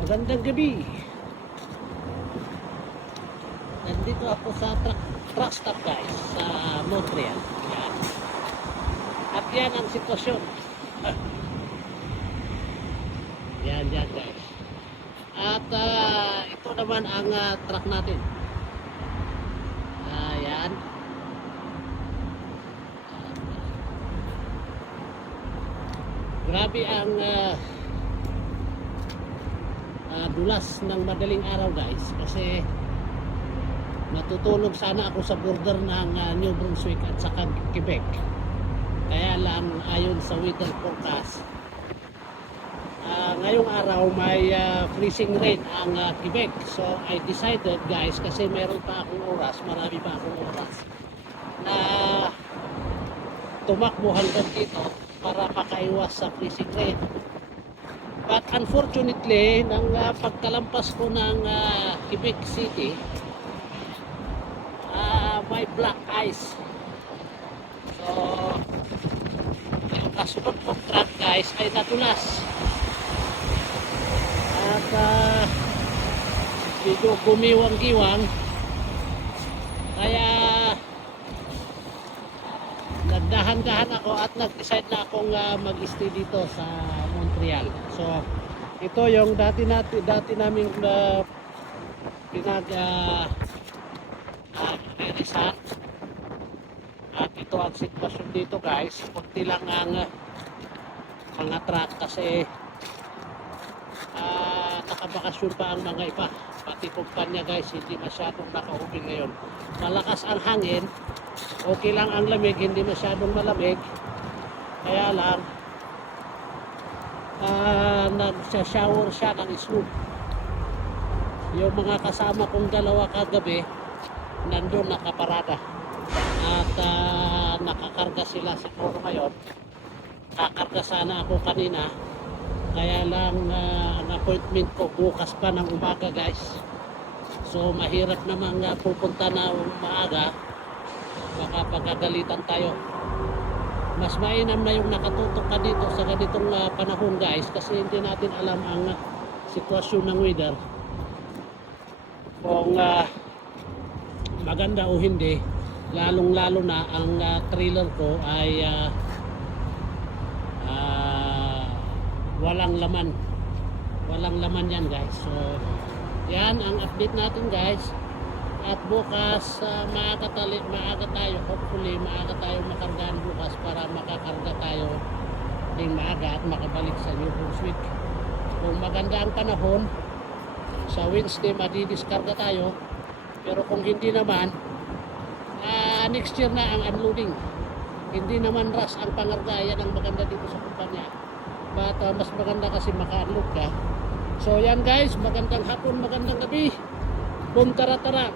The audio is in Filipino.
Magandang gabi. Nandito ako sa truck stop guys sa Montreal. Yan. At yan ang sitwasyon. Yan guys. At ito naman ang truck natin. Yan. Grabe ang dulas ng madaling araw guys, kasi natutulog sana ako sa border ng New Brunswick at saka Quebec. Kaya lang ayon sa weather forecast, ngayong araw may freezing rain ang Quebec. So I decided guys, kasi meron pa akong oras, marami pa akong oras, na tumakbo hanggang dito para makaiwas sa freezing rain. But unfortunately, nang pagkalampas ko ng Quebec City, may black ice. So, yung kasunod kong truck guys ay natulas. At medyo gumiwang-giwang. Kaya nagdahan-dahan ako at nag-decide na akong mag-stay dito sa Montreal. So ito yung dati naming resort. At ito ang sitwasyon dito guys. Kunti lang ang mga truck kasi nakabakasyon pa ang mga iba. Pati kumpanya guys, hindi masyadong naka-open ngayon. Malakas ang hangin, okay lang ang lamig, hindi masyadong malamig. Kaya lang nagsha-shower siya ng smoke. Yung mga kasama kong dalawa kagabi nandun nakaparada at nakakarga sila siguro ngayon. Kakarga sana ako kanina, kaya lang ang appointment ko bukas pa ng umaga guys. So mahirap namang pupunta na maaga, baka pagagalitan tayo. Mas mainam na yung nakatutok ka dito sa ganitong panahon guys, kasi hindi natin alam ang sitwasyon ng weather, kung maganda o hindi. Lalong lalo na ang trailer ko ay walang laman yan guys. So yan ang update natin guys. At bukas maaga tayo, hopefully maaga tayo makargaan bukas para makakarga tayo ng maaga at makabalik sa New Brunswick. Kung maganda ang panahon, sa Wednesday madidiskarga tayo, pero kung hindi naman, next year na ang unloading. Hindi naman rush ang pangarga. Yan ang maganda dito sa kumpanya. But mas maganda kasi maka-unload ka. So yan guys, magandang hapon, magandang gabi. Boom, tara tara.